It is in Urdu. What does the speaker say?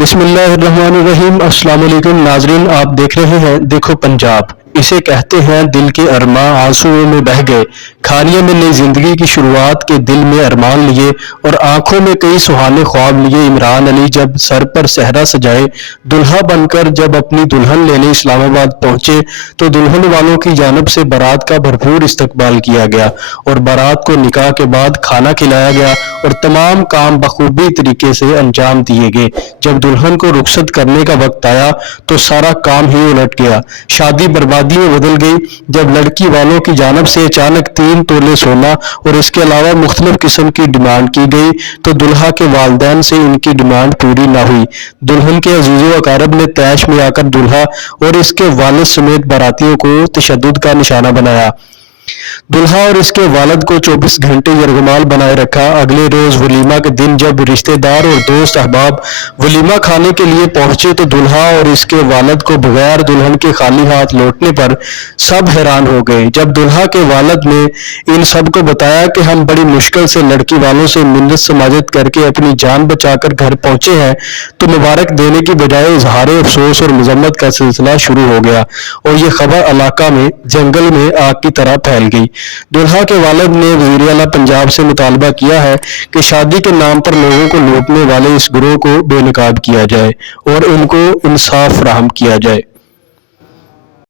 بسم اللہ الرحمن الرحیم۔ السلام علیکم ناظرین، آپ دیکھ رہے ہیں دیکھو پنجاب۔ اسے کہتے ہیں دل کے ارماں آنسوؤں میں بہہ گئے، کھانے میں نئی زندگی کی شروعات کے دل میں ارمان لیے اور آنکھوں میں کئی سہانے خواب لیے۔ عمران علی جب سر پر صحرا سجائے دلہا بن کر جب اپنی دلہن لینے اسلام آباد پہنچے تو دلہن والوں کی جانب سے بارات کا بھرپور استقبال کیا گیا اور بارات کو نکاح کے بعد کھانا کھلایا گیا اور تمام کام بخوبی طریقے سے انجام دیے گئے۔ جب دلہن کو رخصت کرنے کا وقت آیا تو سارا کام ہی الٹ گیا، شادی بربادی میں بدل گئی۔ جب لڑکی والوں کی جانب سے اچانک 3 تولے سونا اور اس کے علاوہ مختلف قسم کی ڈیمانڈ کی گئی تو دلہا کے والدین سے ان کی ڈیمانڈ پوری نہ ہوئی۔ دلہن کے عزیز و اقارب نے طیش میں آ کر دلہا اور اس کے والد سمیت باراتیوں کو تشدد کا نشانہ بنایا۔ دلہا اور اس کے والد کو 24 گھنٹے یرغمال بنائے رکھا۔ اگلے روز ولیمہ کے دن جب رشتہ دار اور دوست احباب ولیمہ کھانے کے لیے پہنچے تو دلہا اور اس کے والد کو بغیر دلہن کے خالی ہاتھ لوٹنے پر سب حیران ہو گئے۔ جب دلہا کے والد نے ان سب کو بتایا کہ ہم بڑی مشکل سے لڑکی والوں سے منت سماجت کر کے اپنی جان بچا کر گھر پہنچے ہیں تو مبارک دینے کی بجائے اظہار افسوس اور مذمت کا سلسلہ شروع ہو گیا اور یہ خبر علاقہ میں جنگل میں آگ کی طرح پھیل گئی۔ دلہا کے والد نے وزیر اعلیٰ پنجاب سے مطالبہ کیا ہے کہ شادی کے نام پر لوگوں کو لوٹنے والے اس گروہ کو بے نقاب کیا جائے اور ان کو انصاف فراہم کیا جائے۔